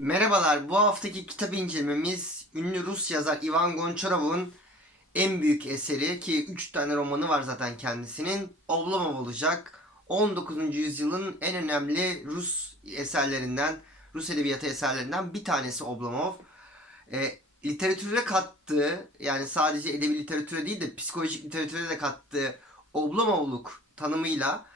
Merhabalar, bu haftaki kitap incelememiz ünlü Rus yazar Ivan Goncharov'un en büyük eseri ki 3 tane romanı var zaten kendisinin Oblomov olacak. 19. yüzyılın en önemli Rus eserlerinden, Rus edebiyatı eserlerinden bir tanesi Oblomov. E, literatüre kattığı, yani sadece edebi literatüre değil de psikolojik literatüre de kattığı Oblomovluk tanımıyla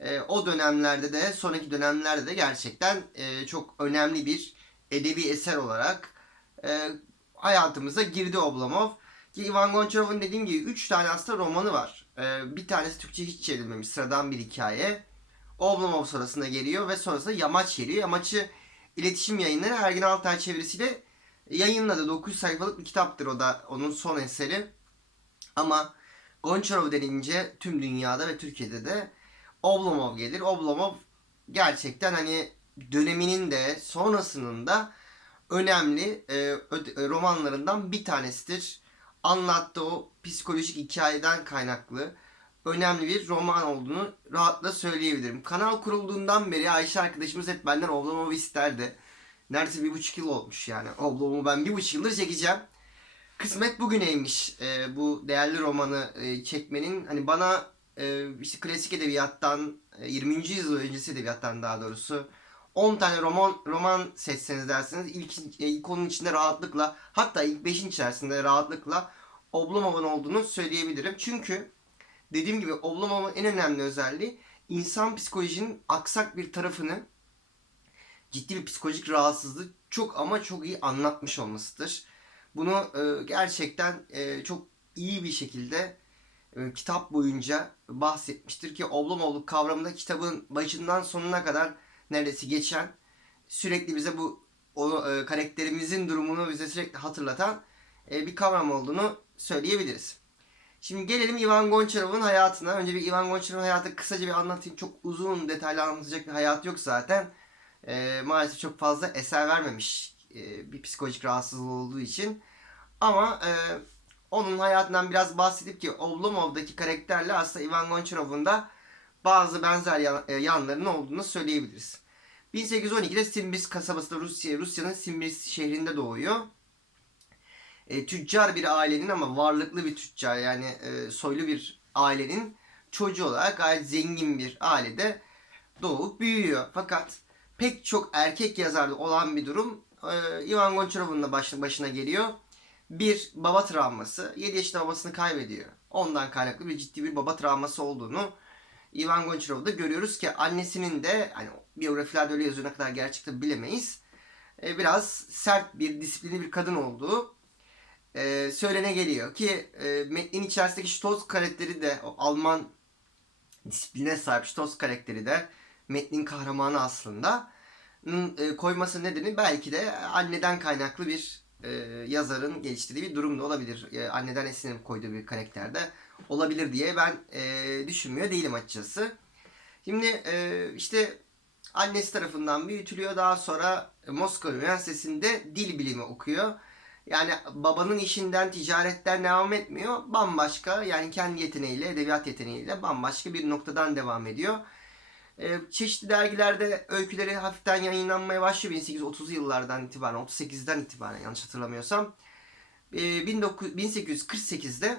e, o dönemlerde de sonraki dönemlerde de gerçekten e, çok önemli bir edebi eser olarak e, hayatımıza girdi Oblomov. Ki Ivan Goncharov'un dediğim gibi 3 tane aslında romanı var. E, bir tanesi Türkçe hiç çevrilmemiş sıradan bir hikaye. Oblomov sonrasında geliyor ve sonrasında Yamaç geliyor. Yamaç'ı iletişim yayınları Ergin Altay çevirisiyle yayınladı. 900 sayfalık bir kitaptır o da onun son eseri. Ama Goncharov denince tüm dünyada ve Türkiye'de de Oblomov gelir. Oblomov gerçekten hani döneminin de sonrasının da önemli e, öde- romanlarından bir tanesidir. Anlattığı o psikolojik hikayeden kaynaklı önemli bir roman olduğunu rahatla söyleyebilirim. Kanal kurulduğundan beri Ayşe arkadaşımız hep benden Oblomov'u isterdi. Neredeyse bir buçuk yıl olmuş yani. Oblomov'u ben bir buçuk yıldır çekeceğim. Kısmet bugüneymiş e, bu değerli romanı e, çekmenin. Hani bana e, işte klasik edebiyattan, e, 20. yüzyıl öncesi edebiyattan daha doğrusu 10 tane roman roman seçseniz derseniz ilk, e, ilk onun içinde rahatlıkla hatta ilk 5'in içerisinde rahatlıkla Oblomov'un olduğunu söyleyebilirim. Çünkü dediğim gibi Oblomov'un en önemli özelliği insan psikolojinin aksak bir tarafını ciddi bir psikolojik rahatsızlığı çok ama çok iyi anlatmış olmasıdır. Bunu e, gerçekten e, çok iyi bir şekilde e, kitap boyunca bahsetmiştir ki Oblomovluk kavramında kitabın başından sonuna kadar neredeyse geçen sürekli bize bu o, e, karakterimizin durumunu bize sürekli hatırlatan e, bir kavram olduğunu söyleyebiliriz. Şimdi gelelim Ivan Goncharov'un hayatına. Önce bir Ivan Goncharov'un hayatı kısaca bir anlatayım. Çok uzun detaylı anlatacak bir hayat yok zaten. E, maalesef çok fazla eser vermemiş e, bir psikolojik rahatsızlığı olduğu için. Ama e, onun hayatından biraz bahsedip ki Oblomov'daki karakterle aslında Ivan Goncharov'un da bazı benzer e, yanlarının olduğunu söyleyebiliriz. 1812'de Simbirsk kasabasında Rusya, Rusya'nın Simbirsk şehrinde doğuyor. E, tüccar bir ailenin ama varlıklı bir tüccar yani e, soylu bir ailenin çocuğu olarak gayet zengin bir ailede doğup büyüyor. Fakat pek çok erkek yazarda olan bir durum e, Ivan Goncharov'un da baş- başına geliyor. Bir baba travması. 7 yaşında babasını kaybediyor. Ondan kaynaklı bir ciddi bir baba travması olduğunu Ivan Goncharov'da görüyoruz ki annesinin de hani biyografilerde öyle yazıyor ne kadar gerçekte bilemeyiz. E, biraz sert bir disiplinli bir kadın olduğu e, söylene geliyor ki e, metnin içerisindeki Stoss karakteri de o Alman disipline sahip Stoss karakteri de metnin kahramanı aslında e, koyması nedeni belki de anneden kaynaklı bir e, yazarın geliştirdiği bir durum da olabilir. E, anneden esinlenip koyduğu bir karakterde olabilir diye ben e, düşünmüyor değilim açıkçası. Şimdi e, işte annesi tarafından büyütülüyor. Daha sonra Moskova Üniversitesi'nde dil bilimi okuyor. Yani babanın işinden, ticaretten devam etmiyor. Bambaşka yani kendi yeteneğiyle, edebiyat yeteneğiyle bambaşka bir noktadan devam ediyor. Ee, çeşitli dergilerde öyküleri hafiften yayınlanmaya başlıyor 1830'lu yıllardan itibaren, 38'den itibaren yanlış hatırlamıyorsam. Ee, 19 1848'de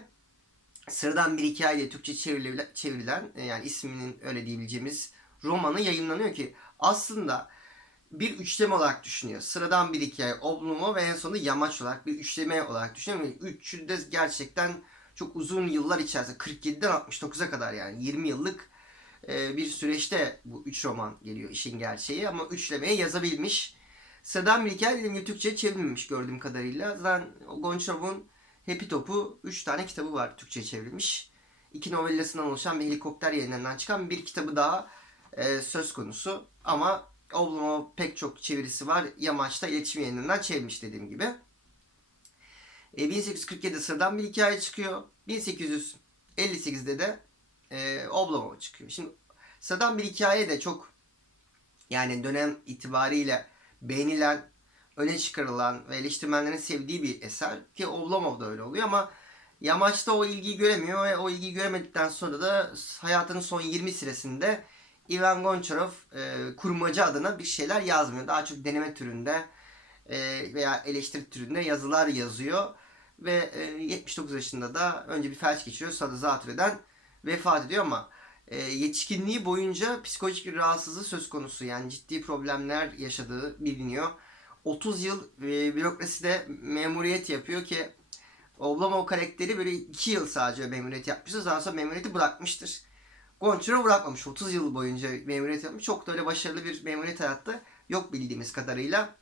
Sıradan Bir Hikaye diye Türkçe çevrilen, çevrilen yani isminin öyle diyebileceğimiz romanı yayınlanıyor ki aslında bir üçleme olarak düşünüyor. Sıradan bir hikaye, Oblomov ve en sonunda Yamaç olarak bir üçleme olarak düşünüyor. Üçü de gerçekten çok uzun yıllar içerisinde 47'den 69'a kadar yani 20 yıllık e, bir süreçte bu üç roman geliyor işin gerçeği ama üçlemeye yazabilmiş. Sıradan bir hikaye gibi Türkçe'ye çevrilmemiş gördüğüm kadarıyla. Zaten Gonçarov'un Happy Top'u 3 tane kitabı var Türkçe'ye çevrilmiş. İki novellasından oluşan bir helikopter yayınlarından çıkan bir kitabı daha e, söz konusu. Ama Oblomov pek çok çevirisi var. Yamaç'ta iletişim yayınlarından çevirmiş dediğim gibi. E, 1847'de sıradan bir hikaye çıkıyor. 1858'de de e, Oblomov çıkıyor. Şimdi sıradan bir hikaye de çok yani dönem itibariyle beğenilen, öne çıkarılan ve eleştirmenlerin sevdiği bir eser ki Oblomov da öyle oluyor ama Yamaç'ta o ilgiyi göremiyor ve o ilgiyi göremedikten sonra da hayatının son 20 süresinde Ivan Goncharov e, kurmaca adına bir şeyler yazmıyor. Daha çok deneme türünde e, veya eleştiri türünde yazılar yazıyor ve e, 79 yaşında da önce bir felç geçiriyor sonra zatürreden vefat ediyor ama e, yetişkinliği boyunca psikolojik bir rahatsızlığı söz konusu yani ciddi problemler yaşadığı biliniyor. 30 yıl e, bürokraside memuriyet yapıyor ki Oblomov karakteri böyle 2 yıl sadece memuriyet yapmıştır. Daha sonra memuriyeti bırakmıştır. Gonçarov bırakmamış. 30 yıl boyunca memuriyet yapmış. Çok da öyle başarılı bir memuriyet hayatta yok bildiğimiz kadarıyla.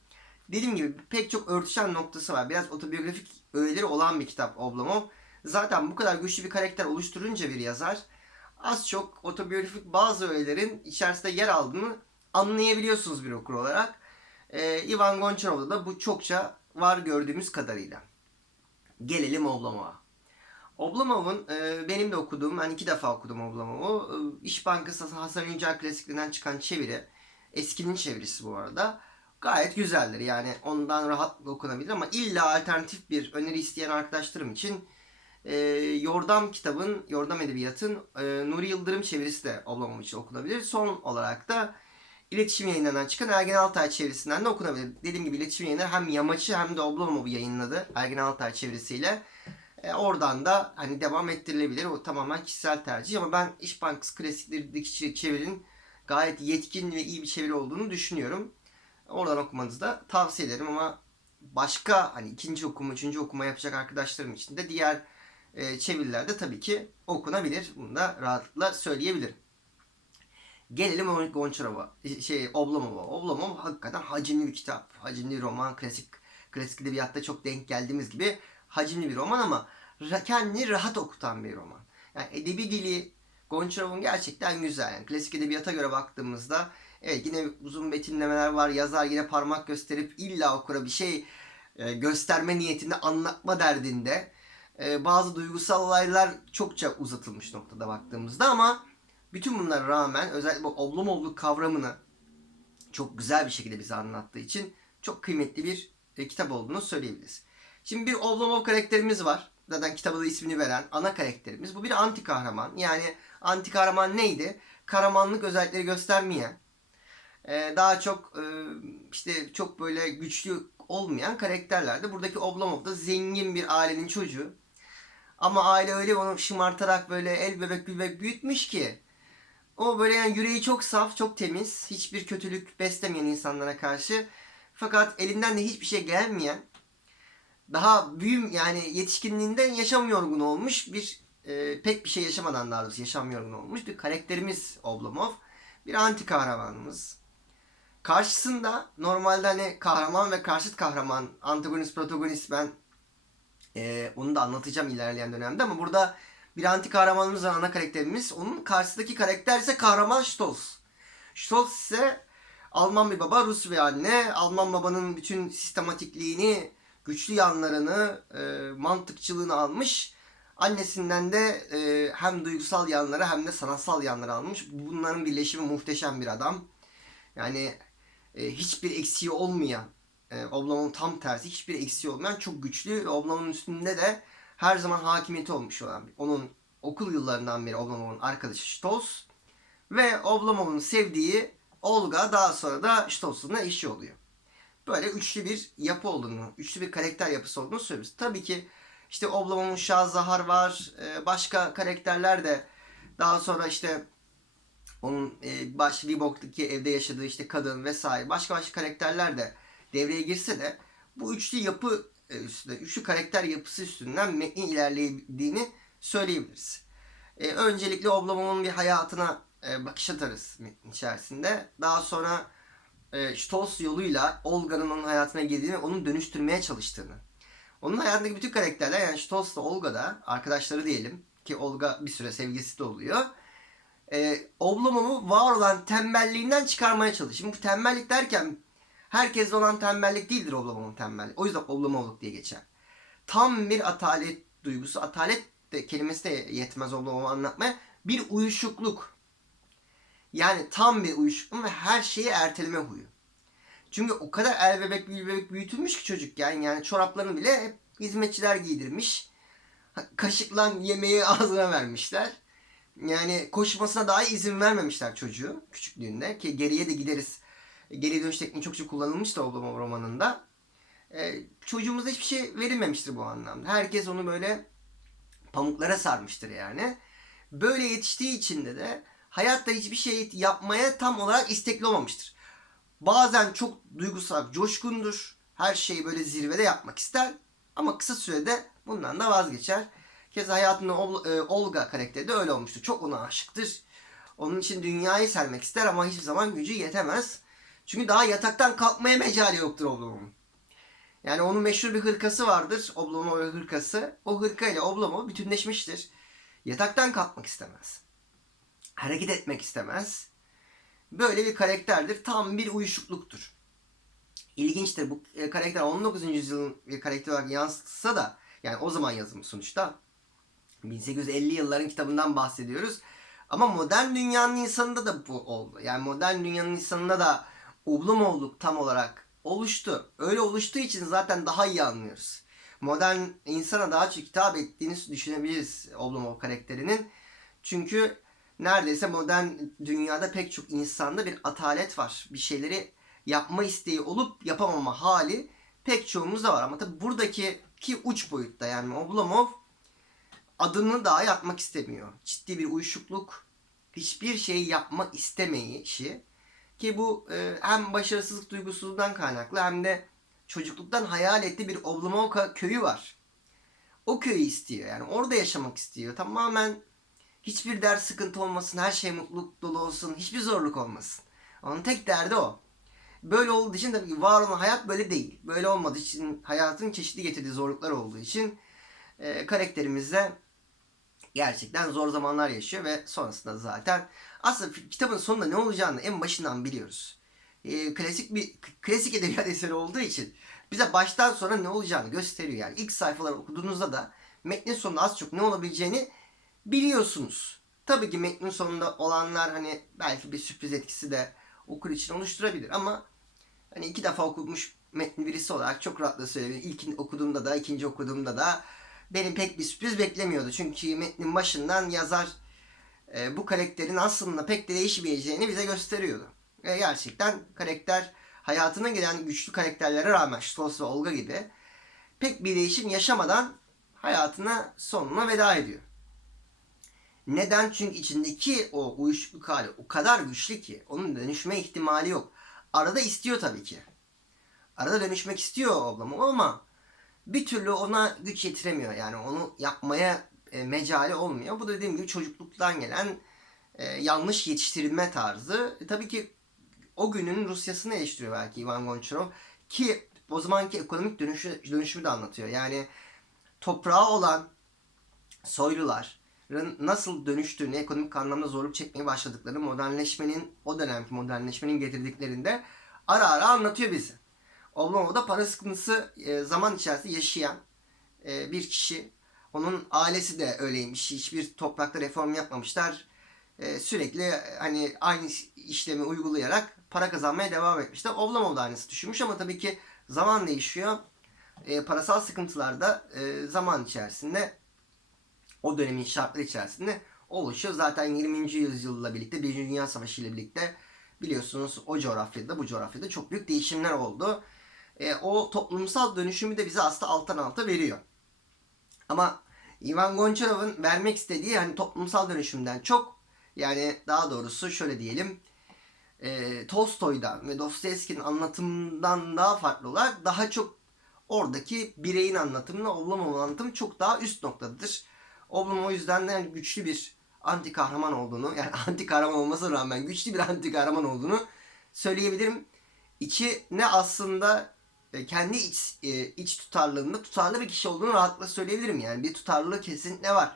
Dediğim gibi pek çok örtüşen noktası var. Biraz otobiyografik öğeleri olan bir kitap Oblomov. Zaten bu kadar güçlü bir karakter oluşturunca bir yazar az çok otobiyografik bazı öğelerin içerisinde yer aldığını anlayabiliyorsunuz bir okur olarak. Ee, Ivan Gonçarov'da da bu çokça var gördüğümüz kadarıyla. Gelelim Oblomov'a. Oblomov'un e, benim de okuduğum, ben iki defa okudum Oblomov'u. E, İş Bankası Hasan Yücel klasiklerinden çıkan çeviri. Eskinin çevirisi bu arada. Gayet güzeldir yani ondan rahatlıkla okunabilir ama illa alternatif bir öneri isteyen arkadaşlarım için e, Yordam kitabın, Yordam Edebiyat'ın e, Nuri Yıldırım çevirisi de Oblomov için okunabilir. Son olarak da iletişim yayınlarından çıkan Ergen Altay çevirisinden de okunabilir. Dediğim gibi iletişim yayınları hem Yamaç'ı hem de Oblomov'u yayınladı Ergen Altay çevirisiyle. E, oradan da hani devam ettirilebilir. O tamamen kişisel tercih ama ben İş Bankası klasiklerindeki çevirinin gayet yetkin ve iyi bir çeviri olduğunu düşünüyorum. Oradan okumanızı da tavsiye ederim ama başka hani ikinci okuma, üçüncü okuma yapacak arkadaşlarım için de diğer e, çeviriler de tabii ki okunabilir. Bunu da rahatlıkla söyleyebilirim. Gelelim Gonçarov'a, şey Oblomov'a. Oblomov hakikaten hacimli bir kitap. Hacimli bir roman, klasik klasik edebiyatta çok denk geldiğimiz gibi hacimli bir roman ama kendini rahat okutan bir roman. Yani edebi dili Gonçarov'un gerçekten güzel. Yani klasik edebiyata göre baktığımızda evet yine uzun betimlemeler var. Yazar yine parmak gösterip illa okura bir şey e, gösterme niyetinde anlatma derdinde. E, bazı duygusal olaylar çokça uzatılmış noktada baktığımızda ama bütün bunlara rağmen özellikle bu Oblomovluk kavramını çok güzel bir şekilde bize anlattığı için çok kıymetli bir e, kitap olduğunu söyleyebiliriz. Şimdi bir Oblomov karakterimiz var. Zaten kitaba da ismini veren ana karakterimiz. Bu bir anti kahraman. Yani anti kahraman neydi? Kahramanlık özellikleri göstermeyen, e, daha çok e, işte çok böyle güçlü olmayan karakterlerdi. Buradaki Oblomov da zengin bir ailenin çocuğu. Ama aile öyle onu şımartarak böyle el bebek gülbek büyütmüş ki o böyle yani yüreği çok saf, çok temiz. Hiçbir kötülük beslemeyen insanlara karşı. Fakat elinden de hiçbir şey gelmeyen daha büyüm yani yetişkinliğinde yaşam yorgun olmuş bir e, pek bir şey yaşamadan daha doğrusu yaşam yorgun olmuş bir karakterimiz Oblomov. Bir anti kahramanımız. Karşısında normalde hani kahraman ve karşıt kahraman, antagonist, protagonist ben e, onu da anlatacağım ilerleyen dönemde ama burada bir anti kahramanımız var ana karakterimiz. Onun karşısındaki karakter ise kahraman Stolz. Stolz ise Alman bir baba, Rus bir anne. Alman babanın bütün sistematikliğini, güçlü yanlarını, e, mantıkçılığını almış. Annesinden de e, hem duygusal yanları hem de sanatsal yanları almış. Bunların birleşimi muhteşem bir adam. Yani e, hiçbir eksiği olmayan, e, Oblomov'un tam tersi hiçbir eksiği olmayan çok güçlü ve Oblomov'un üstünde de her zaman hakimiyeti olmuş olan onun okul yıllarından beri Oblomov'un arkadaşı Stolz ve Oblomov'un sevdiği Olga daha sonra da Stolz'un da eşi oluyor. Böyle üçlü bir yapı olduğunu, üçlü bir karakter yapısı olduğunu söylüyoruz. Tabii ki işte Oblomov'un Şahzahar var, e, başka karakterler de daha sonra işte onun e, baş Reebok'taki evde yaşadığı işte kadın vesaire başka başka karakterler de devreye girse de bu üçlü yapı e, üstünde, üçlü karakter yapısı üstünden metnin ilerlediğini söyleyebiliriz. E, öncelikle Oblomov'un bir hayatına e, bakış atarız metnin içerisinde. Daha sonra e, Stolz yoluyla Olga'nın onun hayatına girdiğini ve onu dönüştürmeye çalıştığını. Onun hayatındaki bütün karakterler yani Stolz da Olga da arkadaşları diyelim ki Olga bir süre sevgilisi de oluyor. E, Oblomov'u var olan tembelliğinden çıkarmaya çalışıyor. Şimdi bu tembellik derken herkeste olan tembellik değildir Oblomov'un tembelliği. O yüzden Oblomovluk diye geçer. Tam bir atalet duygusu. Atalet de kelimesi de yetmez Oblomov'u anlatmaya. Bir uyuşukluk. Yani tam bir uyuşukluk ve her şeyi erteleme huyu. Çünkü o kadar el bebek gül bebek büyütülmüş ki çocuk yani. Yani çoraplarını bile hep hizmetçiler giydirmiş. Kaşıkla yemeği ağzına vermişler. Yani koşmasına dahi izin vermemişler çocuğu küçüklüğünde. Ki geriye de gideriz. Geri dönüş tekniği çokça kullanılmış da Oblomov romanında. E, çocuğumuza hiçbir şey verilmemiştir bu anlamda. Herkes onu böyle pamuklara sarmıştır yani. Böyle yetiştiği için de hayatta hiçbir şey yapmaya tam olarak istekli olmamıştır. Bazen çok duygusal, coşkundur. Her şeyi böyle zirvede yapmak ister. Ama kısa sürede bundan da vazgeçer. Keza hayatında Ol- e, Olga karakteri de öyle olmuştur. Çok ona aşıktır. Onun için dünyayı sermek ister ama hiçbir zaman gücü yetemez. Çünkü daha yataktan kalkmaya mecali yoktur Oblomov'un. Yani onun meşhur bir hırkası vardır. Oblomov hırkası. O hırka ile Oblomov bütünleşmiştir. Yataktan kalkmak istemez. Hareket etmek istemez. Böyle bir karakterdir. Tam bir uyuşukluktur. İlginçtir. Bu e, karakter 19. yüzyılın bir karakter olarak yansıtsa da yani o zaman yazılmış sonuçta. 1850 yılların kitabından bahsediyoruz. Ama modern dünyanın insanında da bu oldu. Yani modern dünyanın insanında da Oblomovluk tam olarak oluştu. Öyle oluştuğu için zaten daha iyi anlıyoruz. Modern insana daha çok hitap ettiğini düşünebiliriz Oblomov karakterinin. Çünkü neredeyse modern dünyada pek çok insanda bir atalet var. Bir şeyleri yapma isteği olup yapamama hali pek çoğumuzda var. Ama tabi buradaki ki uç boyutta yani Oblomov adını daha yapmak istemiyor. Ciddi bir uyuşukluk, hiçbir şeyi yapma istemeyişi ki bu e, hem başarısızlık duygusundan kaynaklı hem de çocukluktan hayal ettiği bir Oblomovka köyü var. O köyü istiyor yani orada yaşamak istiyor. Tamamen hiçbir dert sıkıntı olmasın, her şey mutluluk dolu olsun, hiçbir zorluk olmasın. Onun tek derdi o. Böyle olduğu için tabii ki var olan hayat böyle değil. Böyle olmadığı için hayatın çeşitli getirdiği zorluklar olduğu için e, karakterimiz de gerçekten zor zamanlar yaşıyor ve sonrasında zaten aslında kitabın sonunda ne olacağını en başından biliyoruz. E, klasik bir klasik edebiyat eseri olduğu için bize baştan sonra ne olacağını gösteriyor yani. ilk sayfaları okuduğunuzda da metnin sonunda az çok ne olabileceğini biliyorsunuz. Tabii ki metnin sonunda olanlar hani belki bir sürpriz etkisi de okur için oluşturabilir ama hani iki defa okumuş metni birisi olarak çok rahatlıkla söyleyebilirim. İlk okuduğumda da ikinci okuduğumda da benim pek bir sürpriz beklemiyordu. Çünkü metnin başından yazar e, bu karakterin aslında pek de değişmeyeceğini bize gösteriyordu. Ve gerçekten karakter hayatına gelen güçlü karakterlere rağmen Strauss ve Olga gibi pek bir değişim yaşamadan hayatına sonuna veda ediyor. Neden? Çünkü içindeki o uyuşukluk hali o kadar güçlü ki onun dönüşme ihtimali yok. Arada istiyor tabii ki. Arada dönüşmek istiyor ablam ama bir türlü ona güç yetiremiyor. Yani onu yapmaya e, mecali olmuyor. Bu da dediğim gibi çocukluktan gelen e, yanlış yetiştirilme tarzı. E, tabii ki o günün Rusyasını eleştiriyor belki Ivan Goncharov. Ki o zamanki ekonomik dönüşü, dönüşümü de anlatıyor. Yani toprağı olan soyluların nasıl dönüştüğünü, ekonomik anlamda zorluk çekmeye başladıklarını, modernleşmenin, o dönemki modernleşmenin getirdiklerinde ara ara anlatıyor bize. Oblomov'da para sıkıntısı e, zaman içerisinde yaşayan bir kişi. Onun ailesi de öyleymiş. Hiçbir toprakta reform yapmamışlar. E, sürekli e, hani aynı işlemi uygulayarak para kazanmaya devam etmişler. Oblomov da aynısı düşünmüş ama tabii ki zaman değişiyor. E, parasal sıkıntılar da e, zaman içerisinde o dönemin şartları içerisinde oluşuyor. Zaten 20. yüzyılla birlikte Birinci Dünya Savaşı ile birlikte biliyorsunuz o coğrafyada bu coğrafyada çok büyük değişimler oldu. E, o toplumsal dönüşümü de bize aslında alttan alta veriyor. Ama Ivan Goncharov'un vermek istediği hani toplumsal dönüşümden çok yani daha doğrusu şöyle diyelim e, Tolstoy'dan ve Dostoyevski'nin anlatımından daha farklı olarak daha çok oradaki bireyin anlatımına Oblomov'un anlatımı çok daha üst noktadadır. Oblomov o yüzden de güçlü bir anti kahraman olduğunu yani anti kahraman olmasına rağmen güçlü bir anti kahraman olduğunu söyleyebilirim. İki ne aslında kendi iç, e, iç tutarlılığında tutarlı bir kişi olduğunu rahatlıkla söyleyebilirim. Yani bir tutarlılığı kesinlikle var.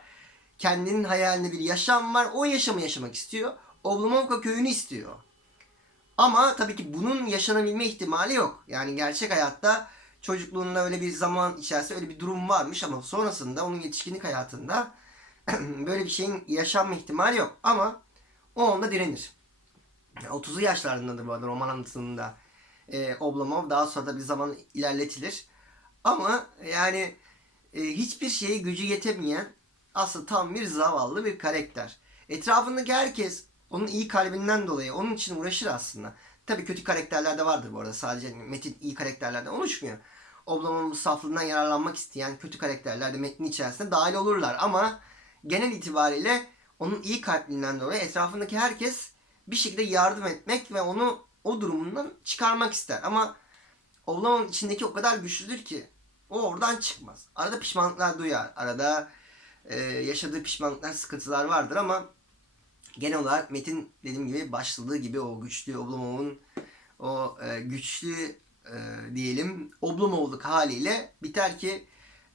Kendinin hayalinde bir yaşam var. O yaşamı yaşamak istiyor. Oblomovka köyünü istiyor. Ama tabii ki bunun yaşanabilme ihtimali yok. Yani gerçek hayatta çocukluğunda öyle bir zaman içerisinde öyle bir durum varmış ama sonrasında onun yetişkinlik hayatında böyle bir şeyin yaşanma ihtimali yok. Ama o onda direnir. 30'lu yaşlarındadır bu arada roman anlatımında e, Oblomov. Daha sonra da bir zaman ilerletilir. Ama yani e, hiçbir şeye gücü yetemeyen aslında tam bir zavallı bir karakter. Etrafındaki herkes onun iyi kalbinden dolayı onun için uğraşır aslında. Tabii kötü karakterler de vardır bu arada. Sadece Metin iyi karakterlerden oluşmuyor. Oblama'nın saflığından yararlanmak isteyen kötü karakterler de metnin içerisinde dahil olurlar. Ama genel itibariyle onun iyi kalpliğinden dolayı etrafındaki herkes bir şekilde yardım etmek ve onu o durumundan çıkarmak ister. Ama Oblama'nın içindeki o kadar güçlüdür ki o oradan çıkmaz. Arada pişmanlıklar duyar. Arada e, yaşadığı pişmanlıklar, sıkıntılar vardır ama genel olarak Metin dediğim gibi başladığı gibi o güçlü Oblomov'un o e, güçlü e, diyelim Oblomov'luk haliyle biter ki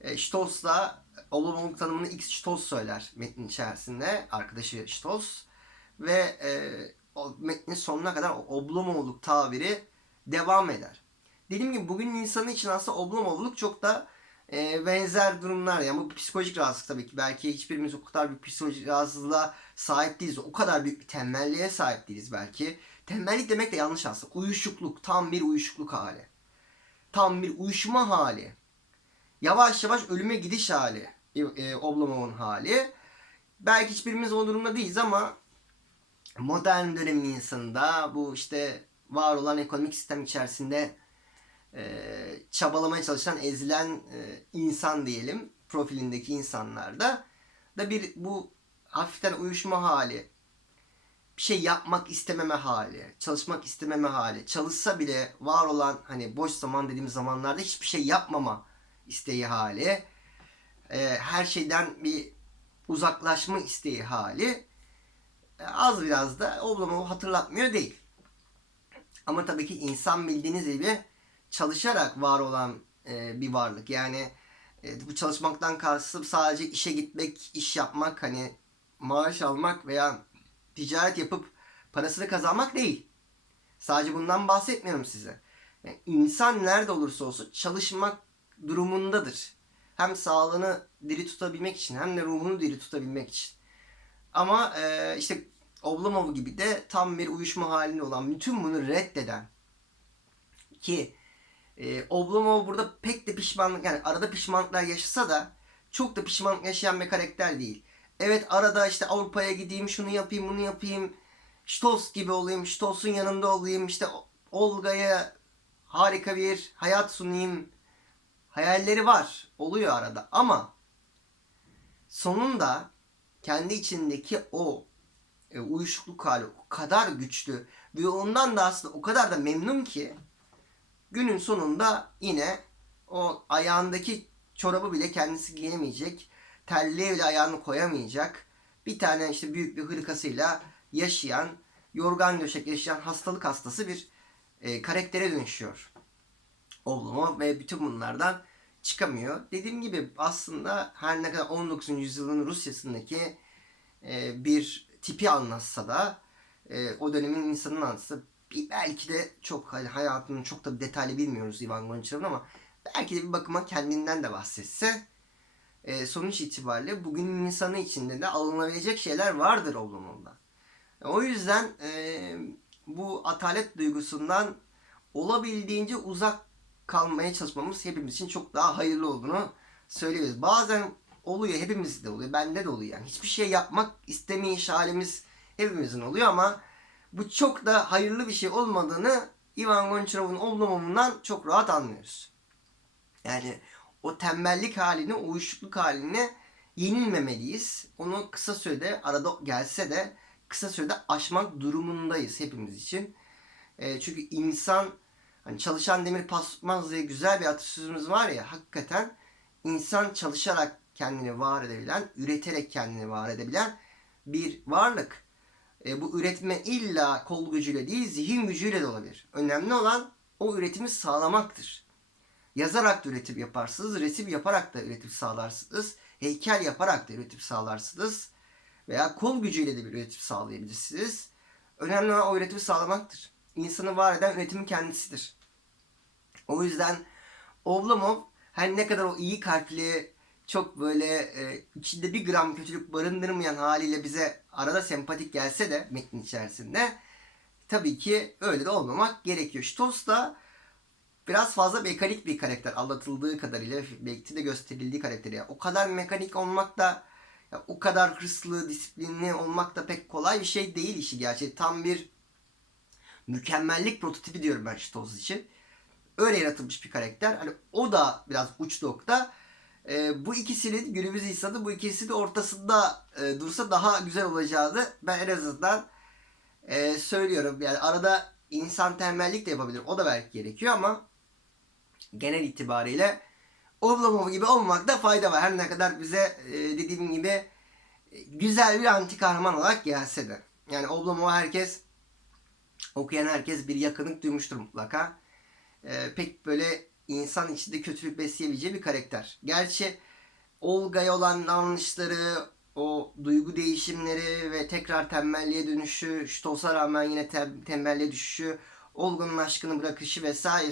e, Stolz da Oblomov'luk tanımını X Stolz söyler metnin içerisinde arkadaşı Stolz ve e, metnin sonuna kadar Oblomov'luk tabiri devam eder. Dediğim gibi bugün insanı için aslında Oblomov'luk çok da e, benzer durumlar. Yani bu psikolojik rahatsızlık tabii ki. Belki hiçbirimiz o kadar bir psikolojik rahatsızlığa sahip değiliz. O kadar büyük bir tembelliğe sahip değiliz belki. Tembellik demek de yanlış aslında. Uyuşukluk. Tam bir uyuşukluk hali. Tam bir uyuşma hali. Yavaş yavaş ölüme gidiş hali. E, e, Oblomov'un hali. Belki hiçbirimiz o durumda değiliz ama modern dönemin insanında bu işte var olan ekonomik sistem içerisinde e, çabalamaya çalışan ezilen e, insan diyelim profilindeki insanlarda da bir bu hafiften uyuşma hali bir şey yapmak istememe hali, çalışmak istememe hali, çalışsa bile var olan hani boş zaman dediğimiz zamanlarda hiçbir şey yapmama isteği hali, e, her şeyden bir uzaklaşma isteği hali az biraz da Oblomov'u hatırlatmıyor değil. Ama tabii ki insan bildiğiniz gibi çalışarak var olan e, bir varlık. Yani e, bu çalışmaktan kastım sadece işe gitmek, iş yapmak, hani maaş almak veya ticaret yapıp parasını kazanmak değil. Sadece bundan bahsetmiyorum size. Yani insan nerede olursa olsun çalışmak durumundadır. Hem sağlığını diri tutabilmek için hem de ruhunu diri tutabilmek için. Ama e, işte Oblomov gibi de tam bir uyuşma halinde olan bütün bunu reddeden ki e, Oblomov burada pek de pişmanlık yani arada pişmanlıklar yaşasa da çok da pişmanlık yaşayan bir karakter değil. Evet arada işte Avrupa'ya gideyim şunu yapayım bunu yapayım Stolz gibi olayım Stolz'un yanında olayım işte Olga'ya harika bir hayat sunayım hayalleri var oluyor arada ama sonunda kendi içindeki o e, uyuşukluk hali o kadar güçlü ve ondan da aslında o kadar da memnun ki günün sonunda yine o ayağındaki çorabı bile kendisi giyemeyecek. Terliğe bile ayağını koyamayacak. Bir tane işte büyük bir hırkasıyla yaşayan, yorgan döşek yaşayan hastalık hastası bir e, karaktere dönüşüyor. Oblomov ve bütün bunlardan çıkamıyor. Dediğim gibi aslında her ne kadar 19. yüzyılın Rusya'sındaki e, bir tipi anlatsa da e, o dönemin insanın anlatsa belki de çok hani hayatının çok da detaylı bilmiyoruz Ivan Gonçarov'un ama belki de bir bakıma kendinden de bahsetse e, sonuç itibariyle bugünün insanı içinde de alınabilecek şeyler vardır Oblomov'da. O yüzden e, bu atalet duygusundan olabildiğince uzak kalmaya çalışmamız hepimiz için çok daha hayırlı olduğunu söylüyoruz. Bazen oluyor, hepimizde oluyor, bende de oluyor. Yani hiçbir şey yapmak istemeyiş halimiz hepimizin oluyor ama bu çok da hayırlı bir şey olmadığını Ivan Goncharov'un Oblomov'undan çok rahat anlıyoruz. Yani o tembellik halini, o uyuşukluk halini yenilmemeliyiz. Onu kısa sürede arada gelse de kısa sürede aşmak durumundayız hepimiz için. E, çünkü insan hani çalışan demir pasmaz diye güzel bir atasözümüz var ya hakikaten insan çalışarak kendini var edebilen, üreterek kendini var edebilen bir varlık. E, bu üretme illa kol gücüyle değil zihin gücüyle de olabilir. Önemli olan o üretimi sağlamaktır. Yazarak da üretim yaparsınız, resim yaparak da üretim sağlarsınız, heykel yaparak da üretim sağlarsınız veya kol gücüyle de bir üretim sağlayabilirsiniz. Önemli olan o üretimi sağlamaktır. İnsanı var eden üretimin kendisidir. O yüzden Oblomov her ne kadar o iyi kalpli, çok böyle e, içinde bir gram kötülük barındırmayan haliyle bize arada sempatik gelse de metnin içerisinde tabii ki öyle de olmamak gerekiyor. Stoss da biraz fazla mekanik bir karakter anlatıldığı kadarıyla belki de gösterildiği karakteri. Yani o kadar mekanik olmak da ya, o kadar hırslı, disiplinli olmak da pek kolay bir şey değil işi gerçi. Tam bir mükemmellik prototipi diyorum ben Stoss için. Öyle yaratılmış bir karakter. Hani o da biraz uç nokta. E, bu ikisinin günümüz insanı bu ikisi de ortasında e, dursa daha güzel olacağını ben en azından e, söylüyorum. Yani arada insan tembellik de yapabilir. O da belki gerekiyor ama genel itibariyle Oblomov gibi olmamakta fayda var. Her ne kadar bize e, dediğim gibi güzel bir anti kahraman olarak gelse de. Yani Oblomov herkes okuyan herkes bir yakınlık duymuştur mutlaka. E, pek böyle insan içinde kötülük besleyebileceği bir karakter. Gerçi Olga'ya olan davranışları, o duygu değişimleri ve tekrar tembelliğe dönüşü, Stoss'a rağmen yine tem- tembelliğe düşüşü, Olga'nın aşkını bırakışı vesaire.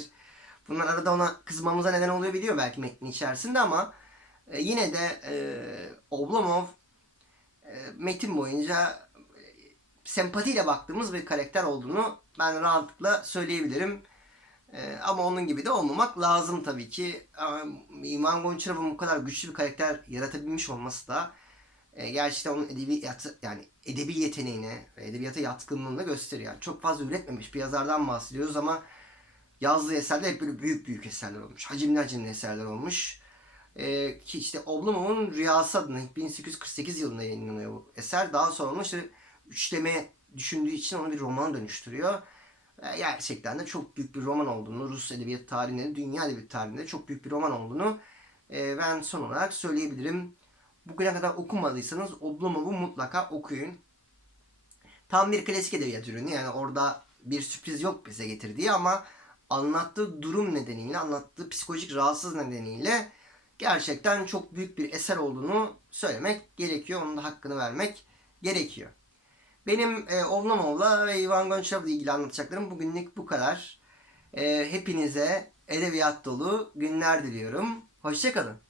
Bunlar arada ona kızmamıza neden oluyor biliyor belki metnin içerisinde ama e, yine de e, Oblomov e, metin boyunca e, sempatiyle baktığımız bir karakter olduğunu ben rahatlıkla söyleyebilirim. E, ama onun gibi de olmamak lazım tabii ki. Ama İman Gonçarov'un bu kadar güçlü bir karakter yaratabilmiş olması da e, gerçekten onun edebiyatı yani edebi yeteneğini ve edebiyata yatkınlığını da gösteriyor. Yani çok fazla üretmemiş bir yazardan bahsediyoruz ama yazdığı eserler hep böyle büyük büyük eserler olmuş. Hacimli hacimli eserler olmuş. Ee, ki işte Oblomov'un Rüyası adına 1848 yılında yayınlanıyor bu eser. Daha sonra onu işte üçleme düşündüğü için onu bir romana dönüştürüyor. Ve gerçekten de çok büyük bir roman olduğunu, Rus edebiyat tarihinde, dünya edebiyat tarihinde çok büyük bir roman olduğunu e, ben son olarak söyleyebilirim. Bugüne kadar okumadıysanız Oblomov'u mutlaka okuyun. Tam bir klasik edebiyat ürünü yani orada bir sürpriz yok bize getirdiği ama anlattığı durum nedeniyle, anlattığı psikolojik rahatsız nedeniyle gerçekten çok büyük bir eser olduğunu söylemek gerekiyor. Onun da hakkını vermek gerekiyor. Benim e, Ovlamov'la ve Ivan Gonçarov'la ilgili anlatacaklarım bugünlük bu kadar. E, hepinize edebiyat dolu günler diliyorum. Hoşçakalın.